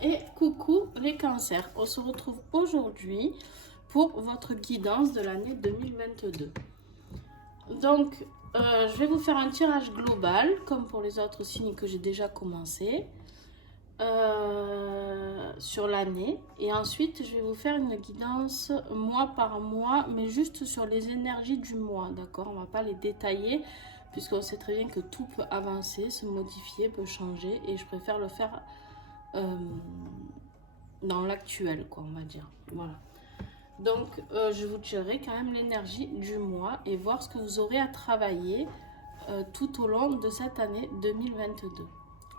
Et coucou les cancers, on se retrouve aujourd'hui pour votre guidance de l'année 2022. Donc, je vais vous faire un tirage global, comme pour les autres signes que j'ai déjà commencé, sur l'année. Et ensuite, je vais vous faire une guidance mois par mois, mais juste sur les énergies du mois, d'accord? On ne va pas les détailler, puisqu'on sait très bien que tout peut avancer, se modifier, peut changer, et je préfère le faire dans l'actuel, quoi, on va dire. Voilà. Donc, je vous dirai quand même l'énergie du mois et voir ce que vous aurez à travailler tout au long de cette année 2022.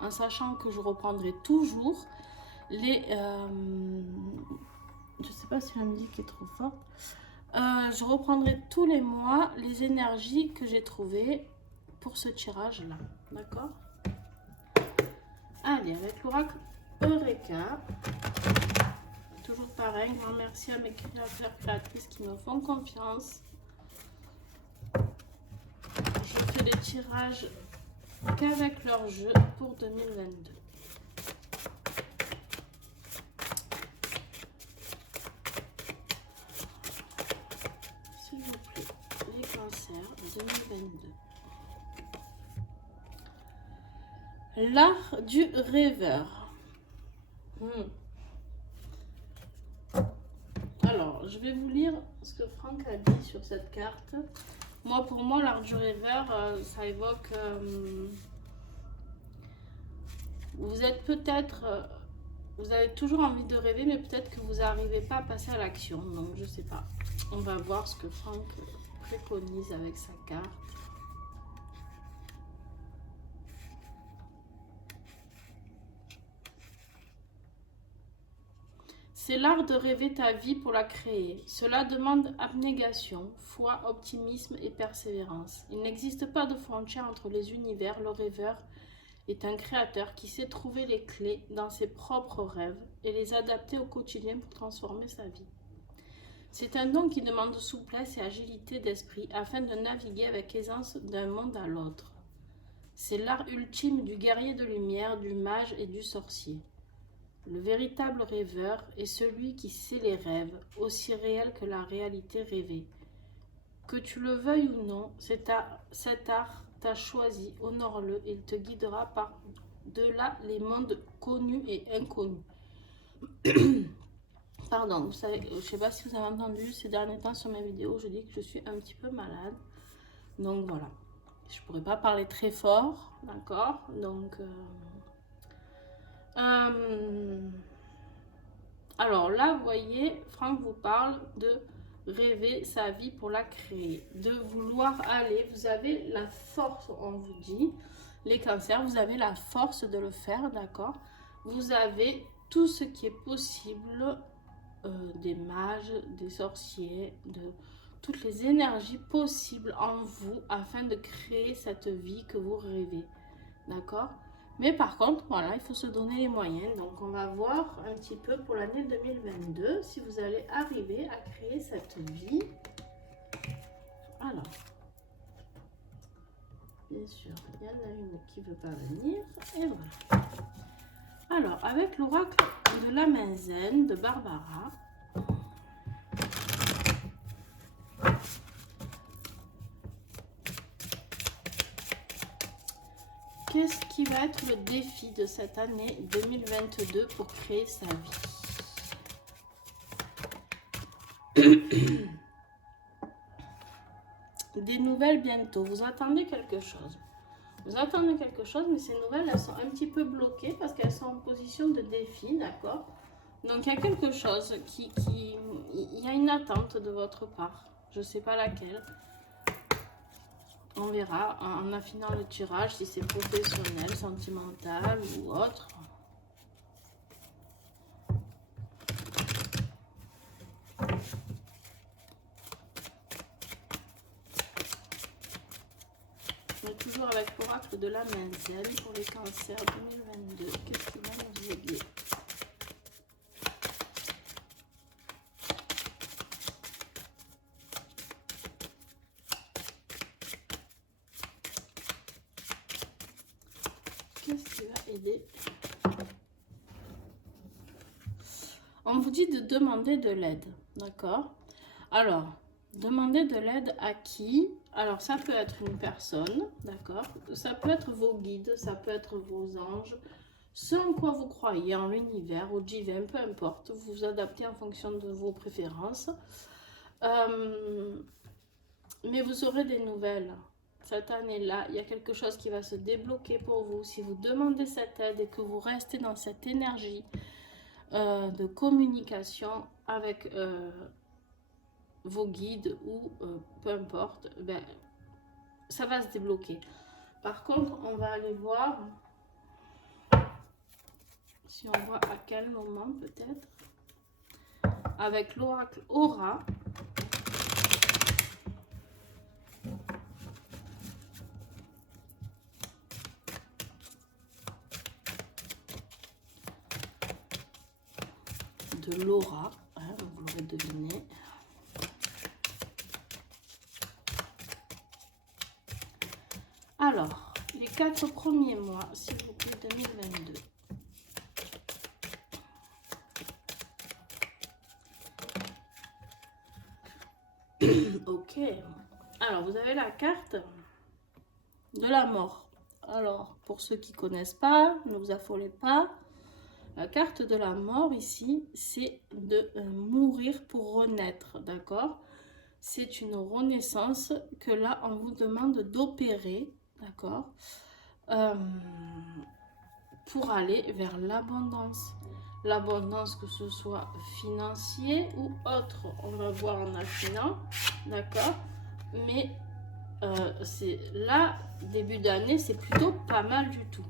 En sachant que je reprendrai toujours les... je sais pas si la musique est trop forte. Je reprendrai tous les mois les énergies que j'ai trouvées pour ce tirage-là. D'accord? Allez, avec l'oracle Eureka. Toujours pareil, grand merci à mes créateurs créatrices qui me font confiance. Je fais les tirages qu'avec leur jeu pour 2022. S'il vous plaît, les cancers 2022. L'art du rêveur. Alors, je vais vous lire ce que Franck a dit sur cette carte. Moi, pour moi, l'art du rêveur, ça évoque... vous êtes peut-être... vous avez toujours envie de rêver, mais peut-être que vous n'arrivez pas à passer à l'action. Donc, je sais pas. On va voir ce que Franck préconise avec sa carte. C'est l'art de rêver ta vie pour la créer. Cela demande abnégation, foi, optimisme et persévérance. Il n'existe pas de frontière entre les univers. Le rêveur est un créateur qui sait trouver les clés dans ses propres rêves et les adapter au quotidien pour transformer sa vie. C'est un don qui demande souplesse et agilité d'esprit afin de naviguer avec aisance d'un monde à l'autre. C'est l'art ultime du guerrier de lumière, du mage et du sorcier. Le véritable rêveur est celui qui sait les rêves, aussi réels que la réalité rêvée. Que tu le veuilles ou non, cet art t'a choisi, honore-le, il te guidera par-delà les mondes connus et inconnus. Pardon, vous savez, je ne sais pas si vous avez entendu ces derniers temps sur mes vidéos, je dis que je suis un petit peu malade. Donc voilà, je ne pourrais pas parler très fort, d'accord? Donc... alors là, vous voyez, Franck vous parle de rêver sa vie pour la créer, de vouloir aller. Vous avez la force, on vous dit, les cancers, vous avez la force de le faire, d'accord? Vous avez tout ce qui est possible, des mages, des sorciers, de toutes les énergies possibles en vous afin de créer cette vie que vous rêvez, d'accord? Mais par contre, voilà, il faut se donner les moyens. Donc, on va voir un petit peu pour l'année 2022 si vous allez arriver à créer cette vie. Alors, bien sûr, il y en a une qui ne veut pas venir. Et voilà. Alors, avec l'oracle de la main zen de Barbara. Qu'est-ce qui va être le défi de cette année 2022 pour créer sa vie? Des nouvelles bientôt. Vous attendez quelque chose. Vous attendez quelque chose, mais ces nouvelles, elles sont un petit peu bloquées parce qu'elles sont en position de défi, d'accord? Donc, il y a quelque chose il y a une attente de votre part. Je ne sais pas laquelle. On verra en affinant le tirage si c'est professionnel, sentimental ou autre. On est toujours avec l'oracle de la main zen pour les cancers 2022. Qu'est-ce qui va nous aider? Qu'est-ce qui va aider on vous dit de demander de l'aide, d'accord? Alors, demander de l'aide à qui? Alors, ça peut être une personne, d'accord? Ça peut être vos guides, ça peut être vos anges, ce en quoi vous croyez, en l'univers, au divin, peu importe. Vous vous adaptez en fonction de vos préférences. Mais vous aurez des nouvelles. Cette année-là, il y a quelque chose qui va se débloquer pour vous. Si vous demandez cette aide et que vous restez dans cette énergie de communication avec vos guides ou peu importe, ben, ça va se débloquer. Par contre, on va aller voir si on voit à quel moment peut-être avec l'oracle Aura. De l'aura, hein, vous l'aurez deviné. Alors, les 4 premiers mois, s'il vous plaît, 2022. Ok. Alors, vous avez la carte de la mort. Alors, pour ceux qui ne connaissent pas, ne vous affolez pas. La carte de la mort ici, c'est de mourir pour renaître, d'accord? C'est une renaissance que là, on vous demande d'opérer, d'accord? Pour aller vers l'abondance. L'abondance, que ce soit financier ou autre, on va voir en affinant, d'accord? Mais c'est là, début d'année, c'est plutôt pas mal du tout.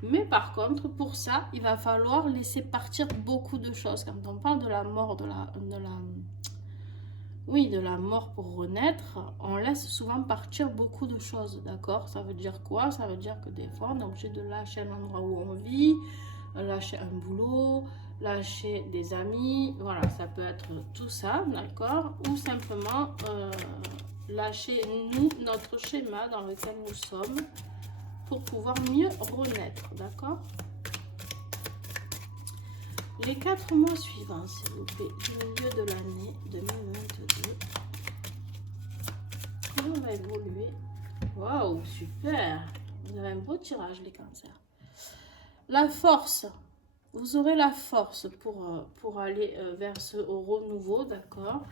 Mais par contre, pour ça, il va falloir laisser partir beaucoup de choses. Quand on parle de la mort, de la mort pour renaître, on laisse souvent partir beaucoup de choses, d'accord? Ça veut dire quoi? Ça veut dire que des fois, on est obligé de lâcher un endroit où on vit, lâcher un boulot, lâcher des amis, voilà, ça peut être tout ça, d'accord? Ou simplement lâcher notre schéma dans lequel nous sommes, pour pouvoir mieux renaître, d'accord? Les 4 mois suivants, s'il vous plaît, du milieu de l'année 2022. Comment on va évoluer? Waouh, super! Vous avez un beau tirage, les cancers. La force. Vous aurez la force pour aller vers ce renouveau, d'accord?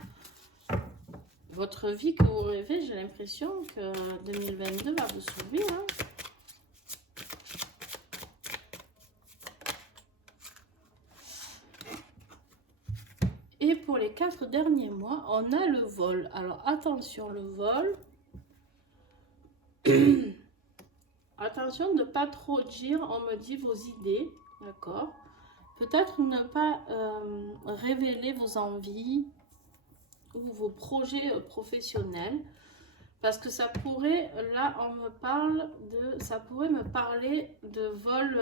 Votre vie que vous rêvez, j'ai l'impression que 2022 va vous sauver, hein? Et pour les 4 derniers mois, on a le vol. Alors attention, le vol. Attention de ne pas trop dire, on me dit vos idées, d'accord? Peut-être ne pas révéler vos envies ou vos projets professionnels. Parce que ça pourrait, là on me parle de, ça pourrait me parler de vol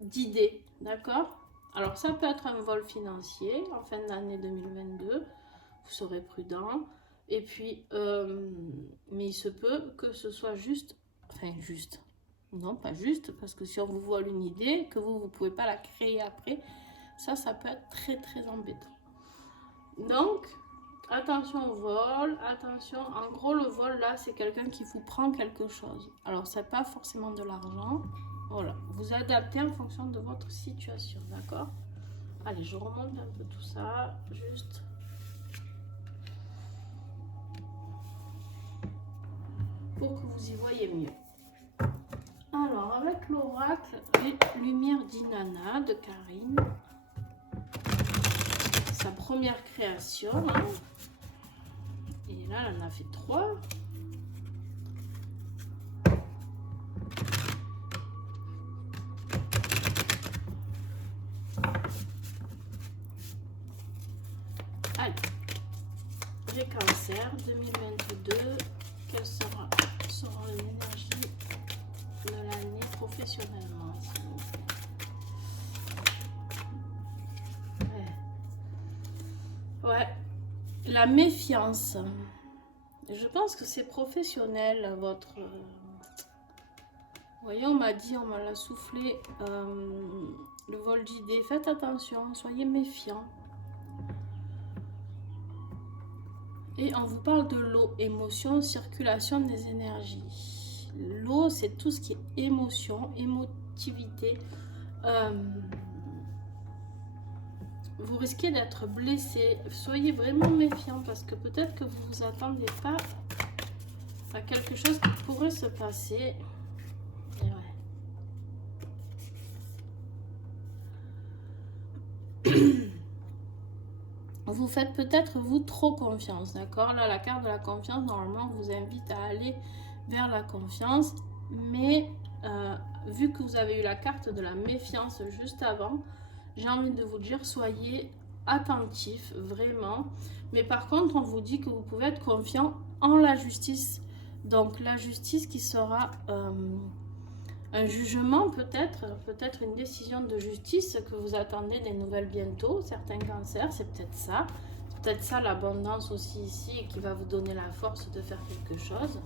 d'idées, d'accord? Alors ça peut être un vol financier en fin d'année 2022, vous serez prudent, et puis mais il se peut que ce soit juste, enfin juste, non pas juste, parce que si on vous vole une idée, que vous ne pouvez pas la créer après, ça peut être très très embêtant. Donc attention au vol, attention, en gros le vol là c'est quelqu'un qui vous prend quelque chose, alors c'est pas forcément de l'argent. Voilà, vous adaptez en fonction de votre situation, d'accord? Allez, je remonte un peu tout ça, juste. Pour que vous y voyez mieux. Alors, avec l'oracle, les lumières d'Inanna de Karine. Sa première création. Hein. Et là, elle en a fait 3. Allez, les cancers 2022, quelle sera l'énergie de l'année professionnellement, s'il vous plaît. Ouais, la méfiance. Je pense que c'est professionnel, votre voyez, on m'a dit, on m'a l'a soufflé, le vol d'idées. Faites attention, soyez méfiants. Et on vous parle de l'eau, émotion, circulation des énergies. L'eau, c'est tout ce qui est émotion, émotivité. Vous risquez d'être blessé. Soyez vraiment méfiant parce que peut-être que vous ne vous attendez pas à quelque chose qui pourrait se passer. Et ouais. Vous faites peut-être vous trop confiance, d'accord? Là, la carte de la confiance, normalement, vous invite à aller vers la confiance. Mais vu que vous avez eu la carte de la méfiance juste avant, j'ai envie de vous dire, soyez attentifs, vraiment. Mais par contre, on vous dit que vous pouvez être confiant en la justice. Donc, la justice qui sera un jugement, peut-être une décision de justice, que vous attendez des nouvelles bientôt. Certains cancers, c'est peut-être ça. C'est peut-être ça l'abondance aussi ici, qui va vous donner la force de faire quelque chose.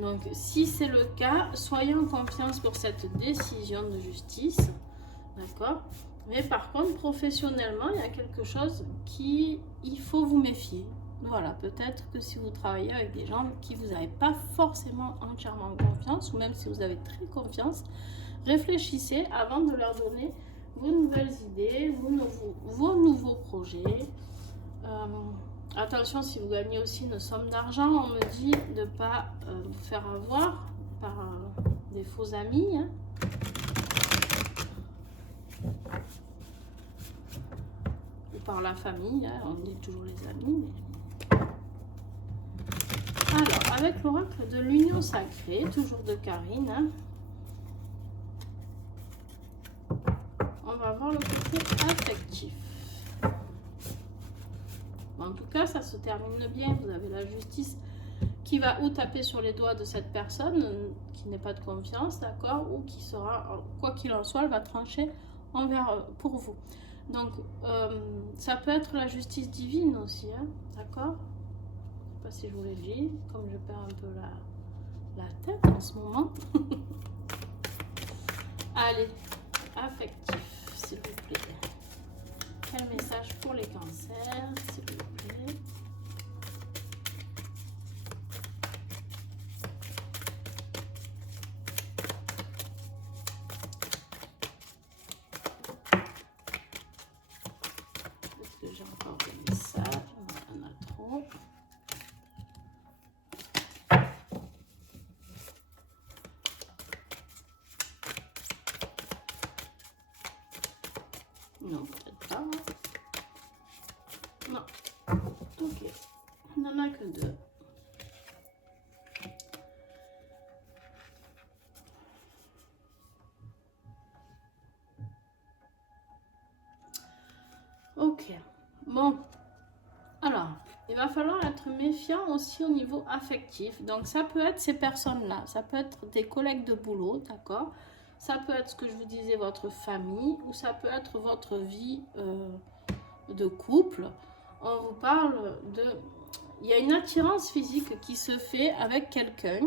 Donc, si c'est le cas, soyez en confiance pour cette décision de justice. D'accord? Mais par contre, professionnellement, il y a quelque chose il faut vous méfier. Voilà, peut-être que si vous travaillez avec des gens qui vous n'avez pas forcément entièrement confiance, ou même si vous avez très confiance, réfléchissez avant de leur donner vos nouvelles idées, vos nouveaux projets. Attention, si vous gagnez aussi une somme d'argent, on me dit de ne pas vous faire avoir par des faux amis. Hein. Ou par la famille, hein, on dit toujours les amis. Mais... Alors, avec l'oracle de l'union sacrée, toujours de Karine, hein, on va voir le côté affectif. En tout cas, ça se termine bien. Vous avez la justice qui va ou taper sur les doigts de cette personne qui n'est pas de confiance, d'accord, ou qui sera, quoi qu'il en soit, elle va trancher pour vous. Donc, ça peut être la justice divine aussi, hein, d'accord? Je ne sais pas si je vous l'ai dit, comme je perds un peu la tête en ce moment. Allez, affectif, s'il vous plaît. Quel message pour les cancers, s'il vous plaît? Est-ce que j'ai encore des messages? Il y en a trop. Non, peut-être pas. Non. Ok. Il n'y en a que deux. Ok. Bon. Alors, il va falloir être méfiant aussi au niveau affectif. Donc, ça peut être ces personnes-là. Ça peut être des collègues de boulot, d'accord? Ça peut être ce que je vous disais, votre famille, ou ça peut être votre vie de couple. On vous parle de... Il y a une attirance physique qui se fait avec quelqu'un,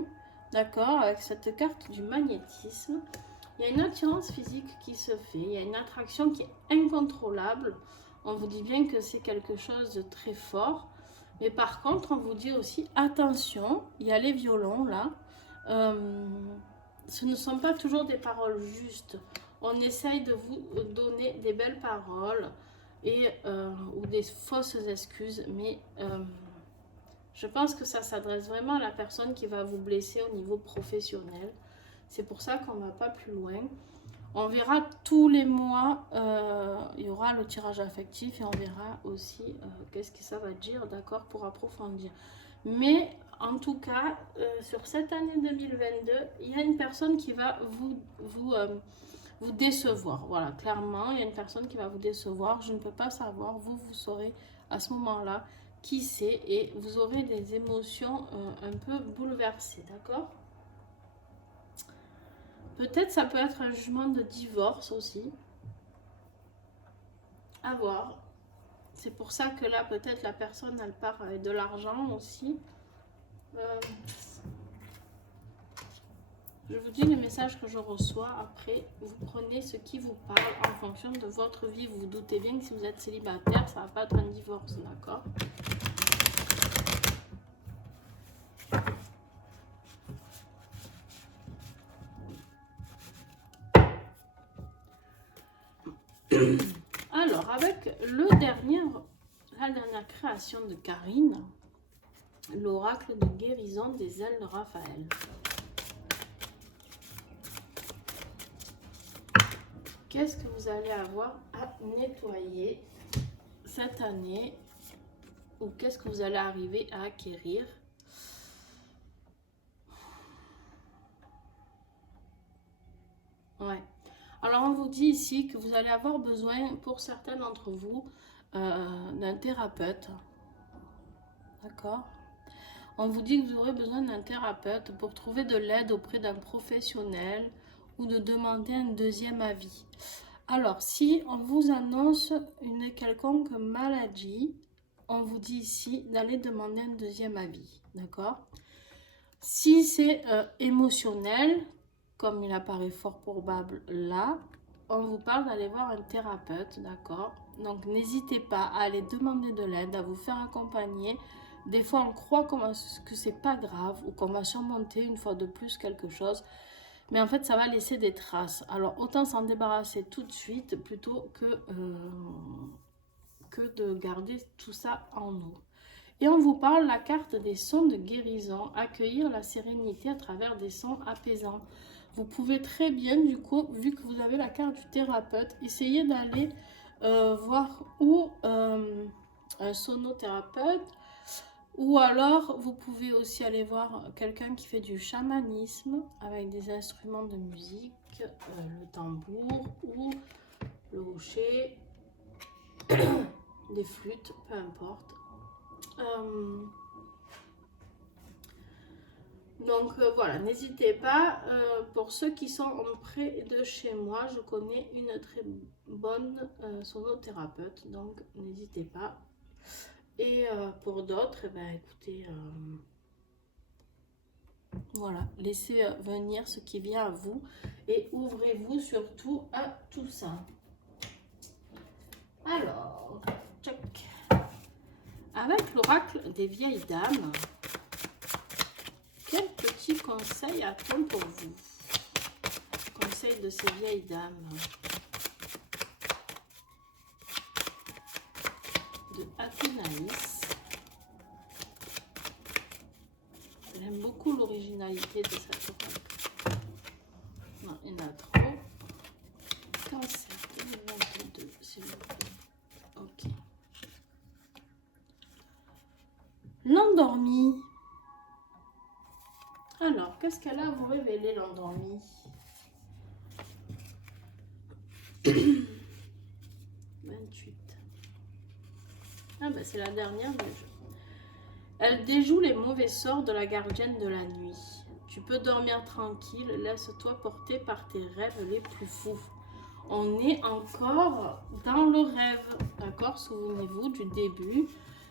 d'accord? Avec cette carte du magnétisme. Il y a une attirance physique qui se fait. Il y a une attraction qui est incontrôlable. On vous dit bien que c'est quelque chose de très fort. Mais par contre, on vous dit aussi, attention, il y a les violons là. Ce ne sont pas toujours des paroles justes. On essaye de vous donner des belles paroles ou des fausses excuses. Mais je pense que ça s'adresse vraiment à la personne qui va vous blesser au niveau professionnel. C'est pour ça qu'on ne va pas plus loin. On verra tous les mois, il y aura le tirage affectif et on verra aussi qu'est-ce que ça va dire, d'accord, pour approfondir. Mais en tout cas, sur cette année 2022, il y a une personne qui va vous décevoir. Voilà, clairement, il y a une personne qui va vous décevoir. Je ne peux pas savoir, vous saurez à ce moment-là qui c'est et vous aurez des émotions un peu bouleversées, d'accord ? Peut-être ça peut être un jugement de divorce aussi. À voir. C'est pour ça que là, peut-être la personne, elle part avec de l'argent aussi. Je vous dis les messages que je reçois. Après, vous prenez ce qui vous parle en fonction de votre vie. Vous vous doutez bien que si vous êtes célibataire, ça va pas être un divorce, d'accord? Alors, avec la dernière création de Karine, l'oracle de guérison des ailes de Raphaël. Qu'est-ce que vous allez avoir à nettoyer cette année? Ou qu'est-ce que vous allez arriver à acquérir? Ouais. Alors, on vous dit ici que vous allez avoir besoin, pour certains d'entre vous, d'un thérapeute. D'accord? On vous dit que vous aurez besoin d'un thérapeute pour trouver de l'aide auprès d'un professionnel ou de demander un deuxième avis. Alors, si on vous annonce une quelconque maladie, on vous dit ici d'aller demander un deuxième avis. D'accord? Si c'est émotionnel, comme il apparaît fort probable là, on vous parle d'aller voir un thérapeute, d'accord? Donc n'hésitez pas à aller demander de l'aide, à vous faire accompagner. Des fois on croit que c'est pas grave ou qu'on va surmonter une fois de plus quelque chose, mais en fait ça va laisser des traces. Alors autant s'en débarrasser tout de suite plutôt que de garder tout ça en nous. Et on vous parle la carte des sons de guérison, accueillir la sérénité à travers des sons apaisants. Vous pouvez très bien, du coup, vu que vous avez la carte du thérapeute, essayer d'aller voir où un sonothérapeute, ou alors vous pouvez aussi aller voir quelqu'un qui fait du chamanisme avec des instruments de musique, le tambour ou le hocher, des flûtes, peu importe. Donc voilà, n'hésitez pas. Pour ceux qui sont près de chez moi, je connais une très bonne sonothérapeute, donc n'hésitez pas. Et pour d'autres, eh ben, écoutez, voilà, laissez venir ce qui vient à vous et ouvrez-vous surtout à tout ça. Alors, check. Avec l'oracle des vieilles dames, quel petit conseil a-t-on pour vous? Conseil de ces vieilles dames. De Athénaïs. J'aime beaucoup l'originalité de cette oracle. Non, il y en a trop. Cancer 2022, s'il vous plaît. Ok. L'endormi. Alors, qu'est-ce qu'elle a à vous révéler, l'endormi? 28. Ah ben c'est la dernière déjà. Elle déjoue les mauvais sorts de la gardienne de la nuit. Tu peux dormir tranquille, laisse-toi porter par tes rêves les plus fous. On est encore dans le rêve, d'accord? Souvenez-vous du début,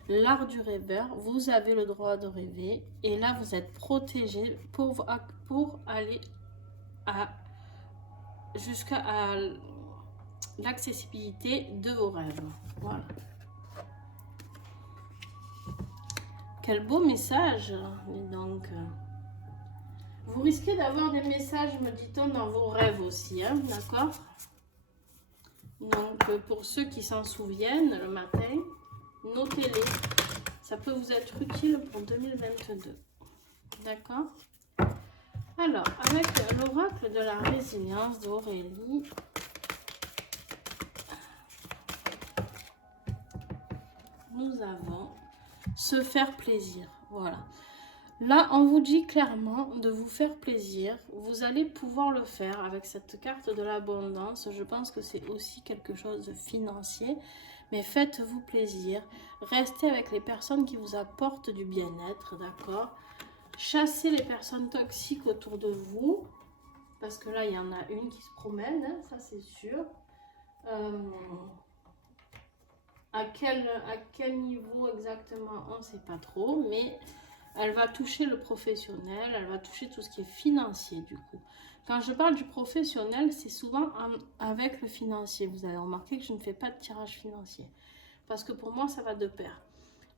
l'art du rêveur. Vous avez le droit de rêver et là vous êtes protégé pour aller jusqu'à l'accessibilité de vos rêves. Voilà. Quel beau message, donc. Vous risquez d'avoir des messages, me dit-on, dans vos rêves aussi, hein, d'accord? Donc, pour ceux qui s'en souviennent le matin, notez-les. Ça peut vous être utile pour 2022. D'accord? Alors, avec l'oracle de la résilience d'Aurélie, nous avons se faire plaisir. Voilà. Là, on vous dit clairement de vous faire plaisir. Vous allez pouvoir le faire avec cette carte de l'abondance. Je pense que c'est aussi quelque chose de financier. Mais faites-vous plaisir. Restez avec les personnes qui vous apportent du bien-être, d'accord? Chassez les personnes toxiques autour de vous. Parce que là, il y en a une qui se promène, hein, ça c'est sûr. À quel niveau exactement, on ne sait pas trop. Mais Elle va toucher le professionnel, elle va toucher tout ce qui est financier du coup. Quand je parle du professionnel, c'est souvent avec le financier. Vous avez remarqué que je ne fais pas de tirage financier. Parce que pour moi, ça va de pair.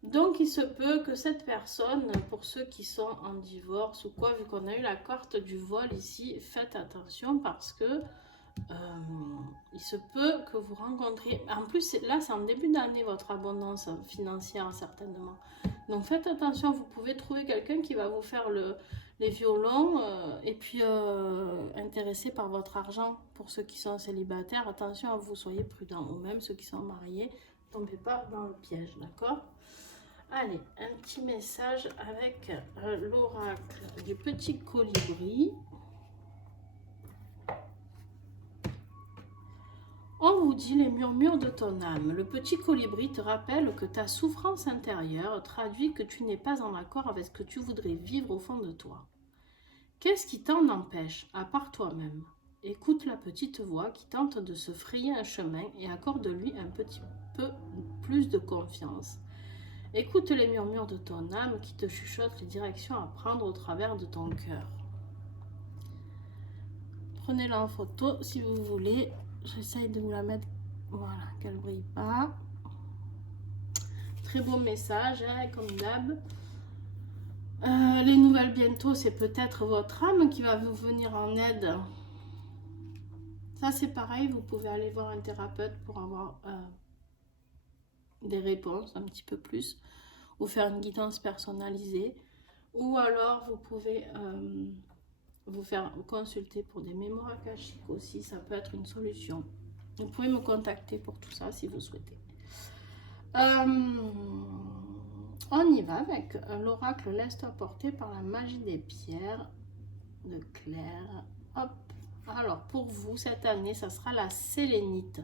Donc, il se peut que cette personne, pour ceux qui sont en divorce ou quoi, vu qu'on a eu la carte du vol ici, faites attention parce que il se peut que vous rencontriez... En plus, là, c'est en début d'année, votre abondance financière, certainement. Donc, faites attention, vous pouvez trouver quelqu'un qui va vous faire les violons et puis intéressé par votre argent. Pour ceux qui sont célibataires, attention à vous, soyez prudents. Ou même ceux qui sont mariés, ne tombez pas dans le piège, d'accord? Allez, un petit message avec l'oracle du petit colibri. On vous dit les murmures de ton âme. Le petit colibri te rappelle que ta souffrance intérieure traduit que tu n'es pas en accord avec ce que tu voudrais vivre au fond de toi. Qu'est-ce qui t'en empêche, à part toi-même? Écoute la petite voix qui tente de se frayer un chemin et accorde-lui un petit peu plus de confiance. Écoute les murmures de ton âme qui te chuchotent les directions à prendre au travers de ton cœur. Prenez-la en photo si vous voulez. J'essaye de vous la mettre, voilà, qu'elle ne brille pas. Très beau message, hein, comme d'hab. Les nouvelles bientôt, c'est peut-être votre âme qui va vous venir en aide. Ça, c'est pareil, vous pouvez aller voir un thérapeute pour avoir des réponses un petit peu plus, ou faire une guidance personnalisée, ou alors vous pouvez vous faire consulter pour des mémoires akashiques aussi, ça peut être une solution. Vous pouvez me contacter pour tout ça si vous souhaitez. On y va avec l'oracle laisse-toi porter par la magie des pierres de Claire. Hop. Alors pour vous, cette année, ça sera la sélénite.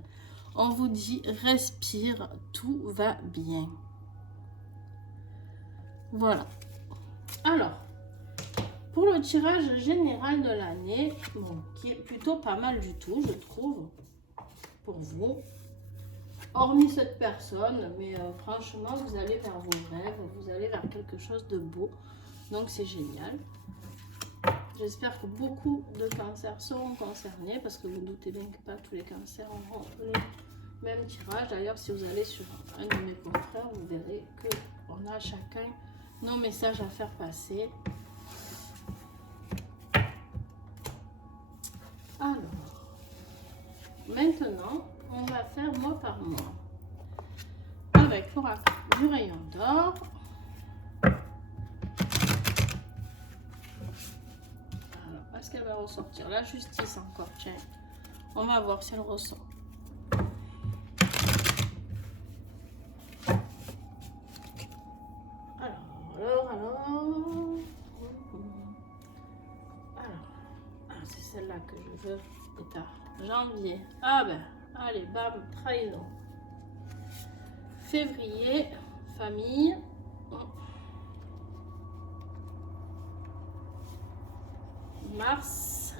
On vous dit respire, tout va bien. Voilà. Alors, pour le tirage général de l'année, bon, qui est plutôt pas mal du tout, je trouve, pour vous. Hormis cette personne, mais franchement, vous allez vers vos rêves, vous allez vers quelque chose de beau. Donc, c'est génial. J'espère que beaucoup de cancers seront concernés, parce que vous doutez bien que pas tous les cancers auront le même tirage. D'ailleurs, si vous allez sur un de mes confrères, vous verrez qu'on a chacun nos messages à faire passer. Alors, maintenant, on va faire mois par mois. Avec l'oracle du rayon d'or. Alors, est-ce qu'elle va ressortir? La justice encore, tiens. On va voir si elle ressort. Alors, c'est celle-là que je veux. Janvier. Ah ben, allez, bam, trahison. Février, famille. Mars,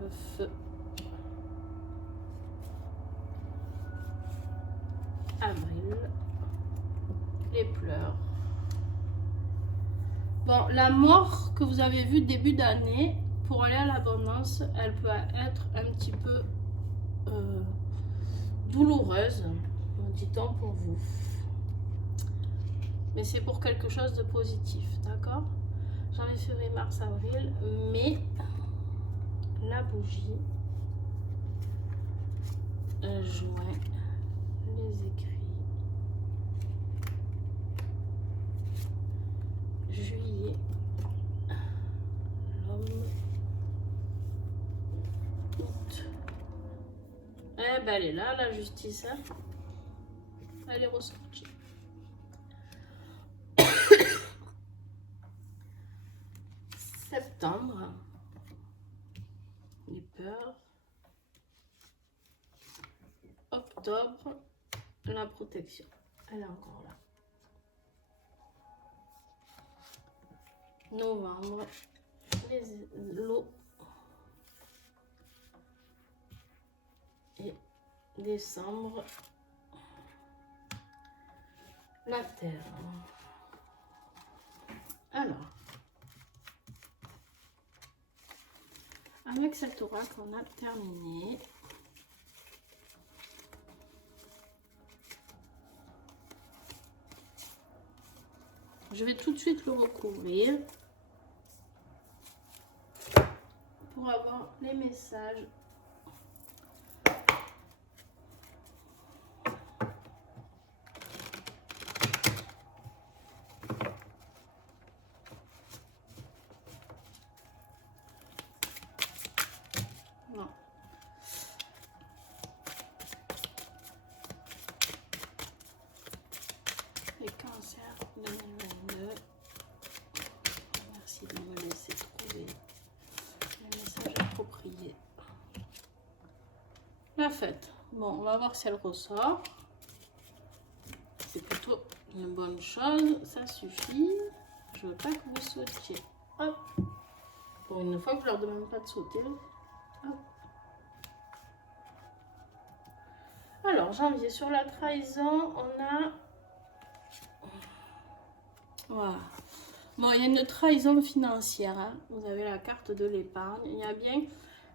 le feu. Avril, les pleurs. Bon, la mort que vous avez vue début d'année, pour aller à l'abondance, elle peut être un petit peu douloureuse, dit-on pour vous. Mais c'est pour quelque chose de positif, d'accord? Janvier, février, mars, avril, mais la bougie, juin, les écrits, juillet, l'homme, août. Eh ben elle est là, la justice, hein? Elle est ressortie. Septembre, les peurs. Octobre, la protection. Elle est encore là. Novembre, l'eau. Et décembre, la terre. Alors, avec cet oracle, on a terminé. Je vais tout de suite le recouvrir pour avoir les messages. Non. Les cancers 2022. Merci de me laisser trouver les messages appropriés. La fête. Bon, on va voir si elle ressort. C'est plutôt une bonne chose. Ça suffit. Je veux pas que vous sautiez. Hop. Pour une fois que je leur demande pas de sauter. Hop. Alors, janvier, sur la trahison, on a... Voilà. Bon, il y a une trahison financière. Hein. Vous avez la carte de l'épargne. Il y a bien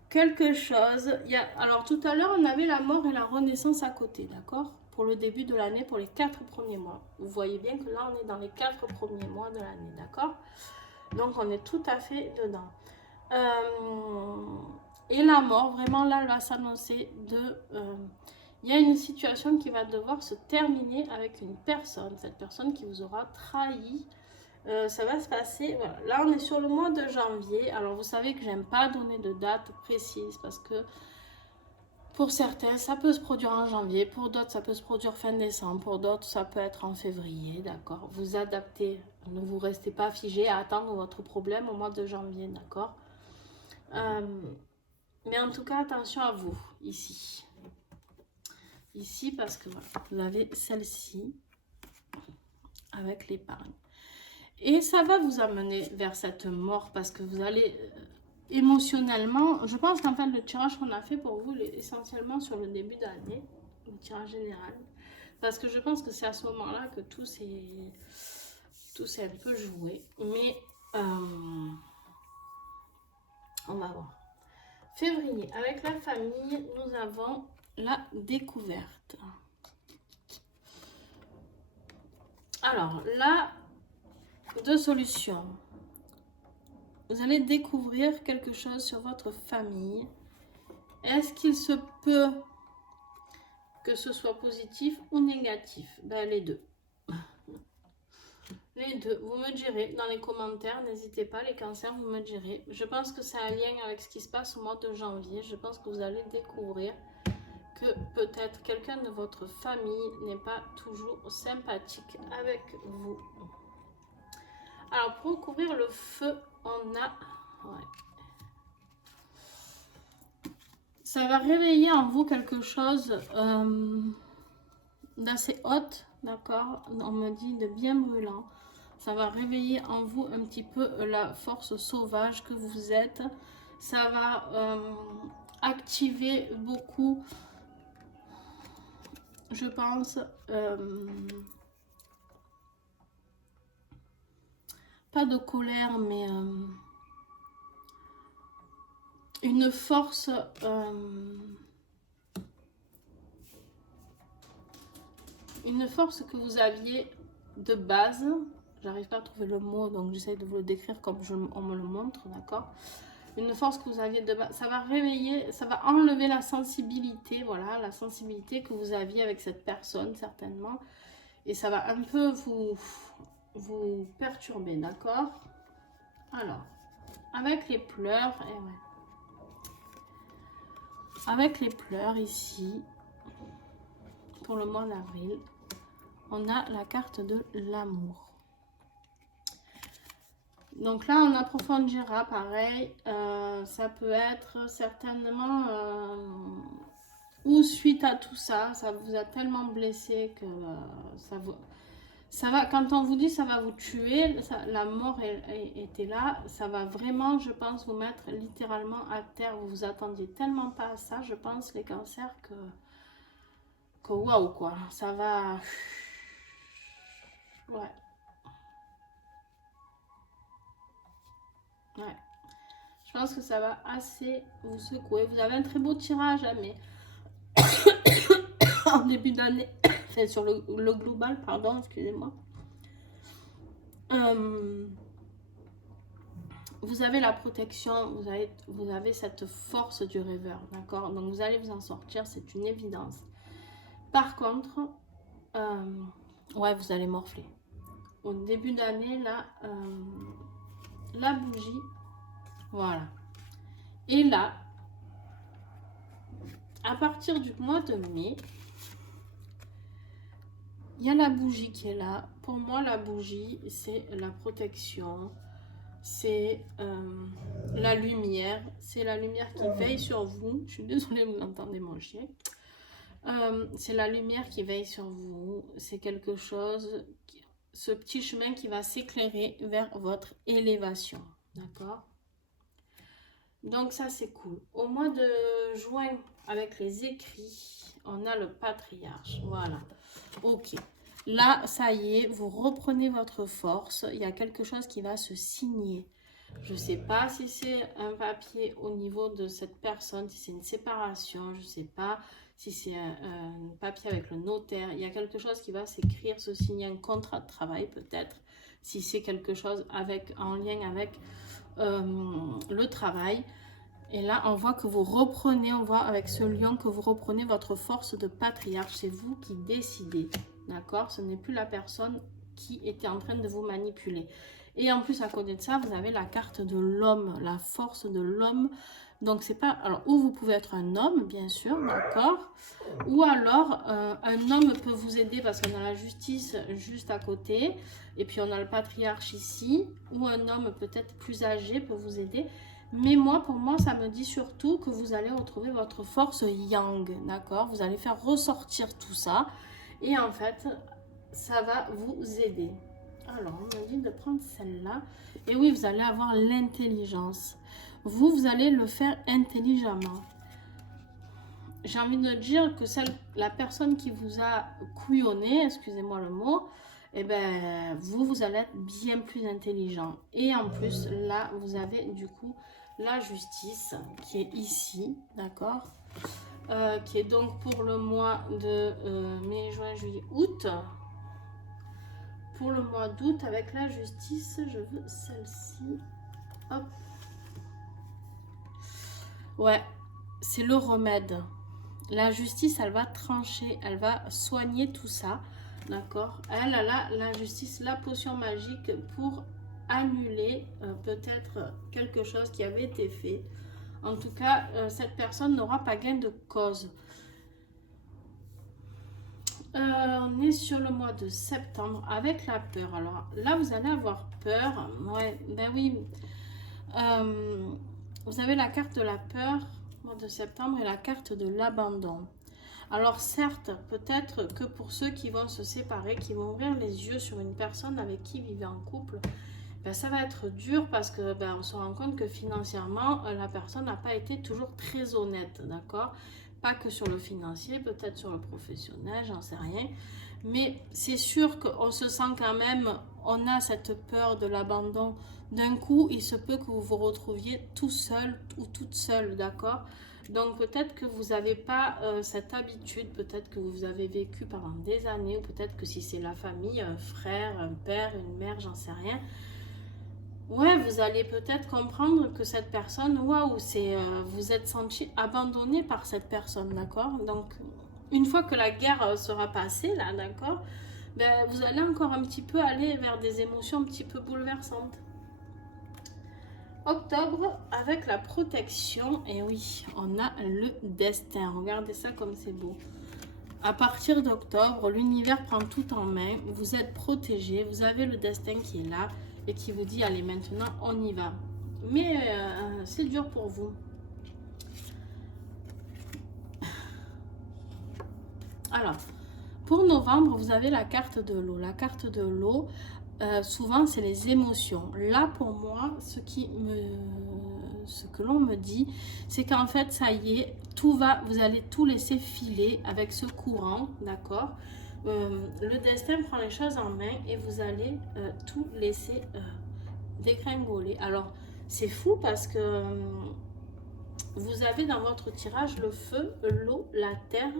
quelque chose. Alors, tout à l'heure, on avait la mort et la renaissance à côté, d'accord? Pour le début de l'année, pour les 4 premiers mois. Vous voyez bien que là, on est dans les 4 premiers mois de l'année, d'accord? Donc, on est tout à fait dedans. Et la mort, vraiment, là, elle va s'annoncer de... il y a une situation qui va devoir se terminer avec une personne. Cette personne qui vous aura trahi. Ça va se passer, voilà. Là, on est sur le mois de janvier. Alors, vous savez que j'aime pas donner de date précise parce que pour certains, ça peut se produire en janvier. Pour d'autres, ça peut se produire fin décembre. Pour d'autres, ça peut être en février, d'accord? Vous adaptez. Ne vous restez pas figé à attendre votre problème au mois de janvier, d'accord? Mais en tout cas, attention à vous, ici. Ici, parce que voilà, vous avez celle-ci avec l'épargne. Et ça va vous amener vers cette mort parce que vous allez émotionnellement, je pense qu'en fait le tirage qu'on a fait pour vous est essentiellement sur le début d'année, le tirage général. Parce que je pense que c'est à ce moment-là que tout s'est un peu joué. Mais on va voir. Février, avec la famille, nous avons la découverte. Alors là, deux solutions. Vous allez découvrir quelque chose sur votre famille. Est-ce qu'il se peut que ce soit positif ou négatif? Ben, les deux. Les deux. Vous me direz dans les commentaires. N'hésitez pas, les cancers, vous me direz. Je pense que c'est un lien avec ce qui se passe au mois de janvier. Je pense que vous allez découvrir que peut-être quelqu'un de votre famille n'est pas toujours sympathique avec vous. Alors, pour couvrir le feu, on a... Ouais. Ça va réveiller en vous quelque chose d'assez haute, d'accord? On me dit de bien brûlant. Ça va réveiller en vous un petit peu la force sauvage que vous êtes. Ça va activer beaucoup, je pense, pas de colère, mais une force que vous aviez de base. J'arrive pas à trouver le mot, donc j'essaie de vous le décrire comme on me le montre, d'accord? Une force que vous aviez de base, ça va réveiller, ça va enlever la sensibilité, voilà, la sensibilité que vous aviez avec cette personne, certainement. Et ça va un peu vous perturber, d'accord? Alors, avec les pleurs, et ouais. Avec les pleurs ici, pour le mois d'avril, on a la carte de l'amour. Donc là, on approfondira pareil. Ça peut être certainement ou suite à tout ça, ça vous a tellement blessé que ça va. Quand on vous dit ça va vous tuer, la mort était là. Ça va vraiment, je pense, vous mettre littéralement à terre. Vous vous attendiez tellement pas à ça, je pense, les cancers, que waouh quoi. Ça va. Ouais. Ouais. Je pense que ça va assez vous secouer. Vous avez un très beau tirage, hein, mais en début d'année, enfin sur le global, pardon, excusez-moi. Vous avez la protection, vous avez cette force du rêveur, d'accord? Donc vous allez vous en sortir, c'est une évidence. Par contre, ouais, vous allez morfler. Au début d'année, là, la bougie, voilà. Et là, à partir du mois de mai, il y a la bougie qui est là. Pour moi, la bougie, c'est la protection, c'est la lumière. C'est la lumière qui veille sur vous. Je suis désolée, vous entendez mon chien. C'est la lumière qui veille sur vous. C'est quelque chose, ce petit chemin qui va s'éclairer vers votre élévation. D'accord? Donc ça, c'est cool. Au mois de juin, avec les écrits, on a le patriarche. Voilà. Ok. Là, ça y est, vous reprenez votre force. Il y a quelque chose qui va se signer. Je ne sais pas si c'est un papier au niveau de cette personne, si c'est une séparation, je ne sais pas si c'est un papier avec le notaire. Il y a quelque chose qui va s'écrire, se signer, un contrat de travail peut-être, si c'est quelque chose en lien avec le travail. Et là, on voit que vous reprenez, on voit avec ce lion que vous reprenez votre force de patriarche. C'est vous qui décidez, d'accord? Ce n'est plus la personne qui était en train de vous manipuler. Et en plus, à côté de ça, vous avez la carte de l'homme, la force de l'homme. Donc, c'est pas... Alors, ou vous pouvez être un homme, bien sûr, d'accord? Ou alors, un homme peut vous aider parce qu'on a la justice juste à côté. Et puis, on a le patriarche ici. Ou un homme peut-être plus âgé peut vous aider. Mais moi, pour moi, ça me dit surtout que vous allez retrouver votre force yang, d'accord? Vous allez faire ressortir tout ça. Et en fait, ça va vous aider. Alors, on m'a dit de prendre celle-là. Et oui, vous allez avoir l'intelligence. Vous allez le faire intelligemment. J'ai envie de dire que la personne qui vous a couillonné, excusez-moi le mot, eh ben, vous allez être bien plus intelligent. Et en plus, là, vous avez du coup la justice qui est ici, d'accord, qui est donc pour le mois de mai, juin, juillet, août. Pour le mois d'août, avec la justice, je veux celle-ci. Hop. Ouais, c'est le remède. La justice, elle va trancher, elle va soigner tout ça, d'accord? Elle a la justice, la potion magique pour annuler peut-être quelque chose qui avait été fait. En tout cas, cette personne n'aura pas gain de cause. On est sur le mois de septembre avec la peur. Alors là, vous allez avoir peur. Ouais, ben oui. Vous avez la carte de la peur au mois de septembre et la carte de l'abandon. Alors certes, peut-être que pour ceux qui vont se séparer, qui vont ouvrir les yeux sur une personne avec qui ils vivent en couple, ben, ça va être dur parce que ben, on se rend compte que financièrement, la personne n'a pas été toujours très honnête, d'accord? Pas que sur le financier, peut-être sur le professionnel, j'en sais rien. Mais c'est sûr qu'on se sent quand même, on a cette peur de l'abandon. D'un coup, il se peut que vous vous retrouviez tout seul ou toute seule, d'accord? Donc peut-être que vous n'avez pas cette habitude, peut-être que vous avez vécu pendant des années, ou peut-être que si c'est la famille, un frère, un père, une mère, j'en sais rien. Ouais, vous allez peut-être comprendre que cette personne, waouh, vous êtes senti abandonné par cette personne, d'accord? Donc, une fois que la guerre sera passée, là, d'accord, ben, vous allez encore un petit peu aller vers des émotions un petit peu bouleversantes. Octobre, avec la protection, et oui, on a le destin. Regardez ça comme c'est beau. À partir d'octobre, l'univers prend tout en main. Vous êtes protégé, vous avez le destin qui est là et qui vous dit, allez, maintenant, on y va. Mais c'est dur pour vous. Alors, pour novembre, vous avez la carte de l'eau. La carte de l'eau, souvent, c'est les émotions. Là, pour moi, ce que l'on me dit, c'est qu'en fait, ça y est, vous allez tout laisser filer avec ce courant, d'accord? Le destin prend les choses en main et vous allez tout laisser dégringoler. Alors, C'est fou parce que vous avez dans votre tirage le feu, l'eau, la terre,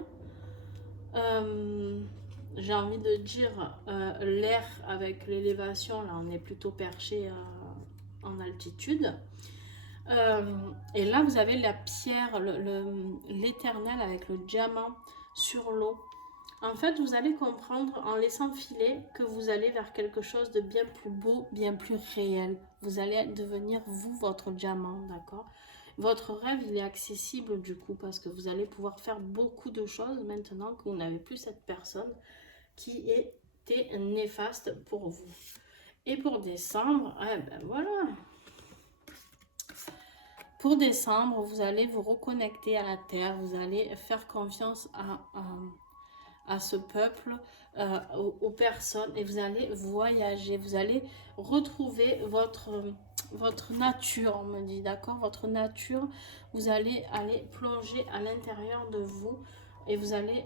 j'ai envie de dire l'air avec l'élévation, là on est plutôt perché en altitude. Et là vous avez la pierre, l'éternel avec le diamant sur l'eau. En fait, vous allez comprendre en laissant filer que vous allez vers quelque chose de bien plus beau, bien plus réel. Vous allez devenir vous, votre diamant, d'accord? Votre rêve, il est accessible du coup parce que vous allez pouvoir faire beaucoup de choses maintenant que vous n'avez plus cette personne qui était néfaste pour vous. Et pour décembre, eh ben voilà. Pour décembre, vous allez vous reconnecter à la terre, vous allez faire confiance à ce peuple, aux personnes, et vous allez voyager, vous allez retrouver votre nature, on me dit, d'accord, votre nature, vous allez aller plonger à l'intérieur de vous, et vous allez,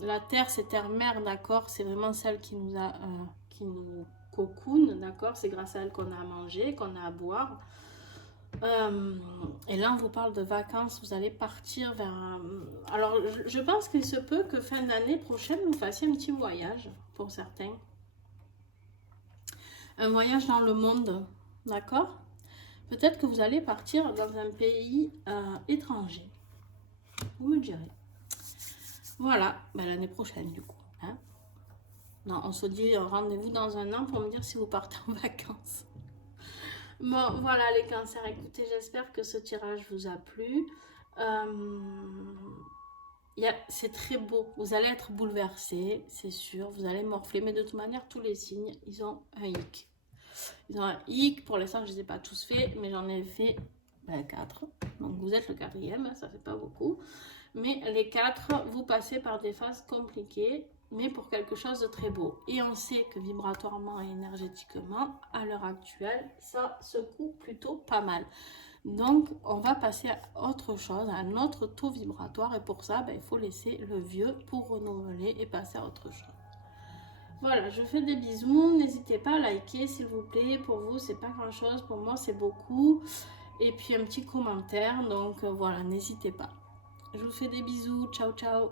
la terre c'est terre-mère, d'accord, c'est vraiment celle qui nous cocoon, d'accord, c'est grâce à elle qu'on a à manger, qu'on a à boire. Et là on vous parle de vacances, vous allez partir vers alors je pense qu'il se peut que fin d'année prochaine vous fassiez un petit voyage pour certains, un voyage dans le monde, d'accord, peut-être que vous allez partir dans un pays étranger, vous me direz. Voilà, ben, l'année prochaine du coup, hein. Non, on se dit rendez-vous dans un an pour me dire si vous partez en vacances. Bon, voilà les cancers, écoutez, j'espère que ce tirage vous a plu. C'est très beau, vous allez être bouleversé, c'est sûr, vous allez morfler, mais de toute manière, tous les signes, ils ont un hic. Ils ont un hic, pour l'instant, je ne les ai pas tous faits, mais j'en ai fait 4. Donc, vous êtes le 4e, ça fait pas beaucoup. Mais les 4, vous passez par des phases compliquées, mais pour quelque chose de très beau. Et on sait que vibratoirement et énergétiquement, à l'heure actuelle, ça secoue plutôt pas mal. Donc, on va passer à autre chose, à un autre taux vibratoire. Et pour ça, il faut laisser le vieux pour renouveler et passer à autre chose. Voilà, je fais des bisous. N'hésitez pas à liker, s'il vous plaît. Pour vous, c'est pas grand-chose. Pour moi, c'est beaucoup. Et puis, un petit commentaire. Donc, voilà, n'hésitez pas. Je vous fais des bisous. Ciao, ciao.